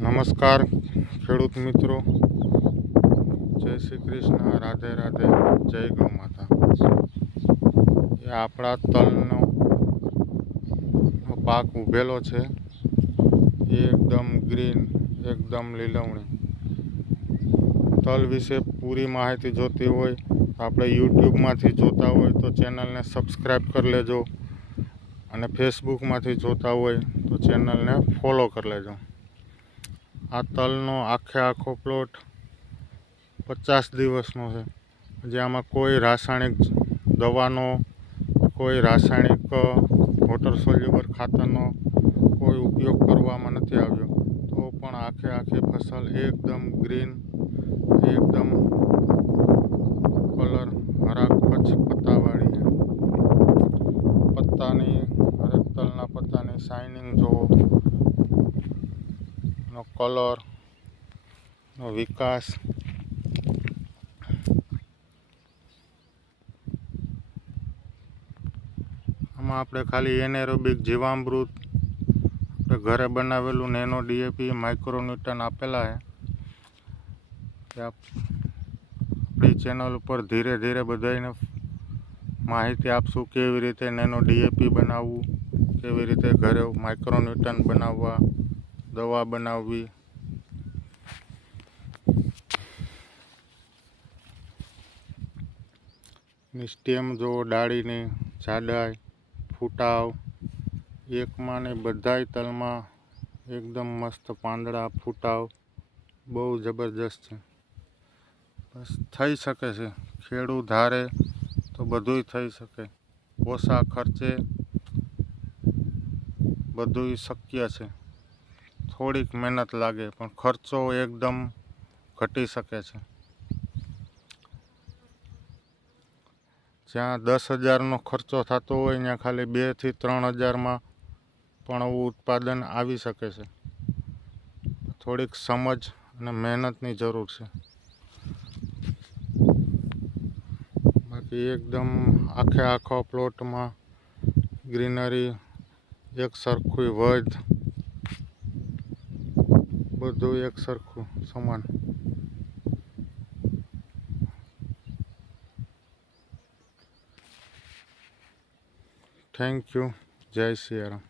નમસ્કાર ખેડૂત મિત્રો, જય શ્રી કૃષ્ણ, રાધે રાધે, જય ગૌ માતા। એ આપણા તલનો પાક ઉભેલો છે, એકદમ ગ્રીન, એકદમ લીલવણી। તલ વિશે પૂરી માહિતી જોતી હોય તો આપણે યુટ્યુબમાંથી જોતા હોય તો ચેનલને સબસ્ક્રાઈબ કરી લેજો, અને ફેસબુકમાંથી જોતા હોય તો ચેનલને ફોલો કરી લેજો। આ તલનો આખો પ્લોટ 50 દિવસનો છે, જે આમાં કોઈ રાસાયણિક દવાનો, કોઈ રાસાયણિક વોટર સોલ્યુબલ ખાતરનો કોઈ ઉપયોગ કરવામાં નથી આવ્યો, તો પણ આખી ફસલ એકદમ ગ્રીન, એકદમ કલર હરા કચ્છ પત્તાવાળી। પત્તાની હરેક તલના પત્તાની શાઇનિંગ જુઓ, નો કલર, નો વિકાસ। આમાં આપણે ખાલી એનેરોબિક જીવામૃત, આપણે ઘરે બનાવેલું નેનો ડીએપી, માઇક્રોન્યુટન આપેલા છે। આપણી ચેનલ ઉપર ધીરે ધીરે બધાને માહિતી આપશું, કેવી રીતે નેનો ડીએપી બનાવવું, કેવી રીતે ઘરે માઇક્રોન્યુટન બનાવવા, દવા બનાવવી। સ્ટેમ જો ડાળીની જાડાઈ, ફૂટાવ, એકમાં ને બધાય તલમાં એકદમ મસ્ત પાંદડા, ફૂટાવ બહુ જબરજસ્ત છે। બસ થઈ શકે છે, ખેડૂત ધારે તો બધુંય થઈ શકે, ઓછા ખર્ચે બધુંય શક્ય છે। થોડીક મહેનત લાગે પણ ખર્ચો એકદમ ઘટી શકે છે। જ્યાં 10,000નો ખર્ચો થતો હોય ત્યાં ખાલી 2 થી 3,000માં પણ આવું ઉત્પાદન આવી શકે છે। થોડીક સમજ અને મહેનતની જરૂર છે। બાકી એકદમ આખા પ્લોટમાં ગ્રીનરી, એક સરખું વધ, બધું એક સરખું સમાન। થેન્ક યુ, જય સિયારામ।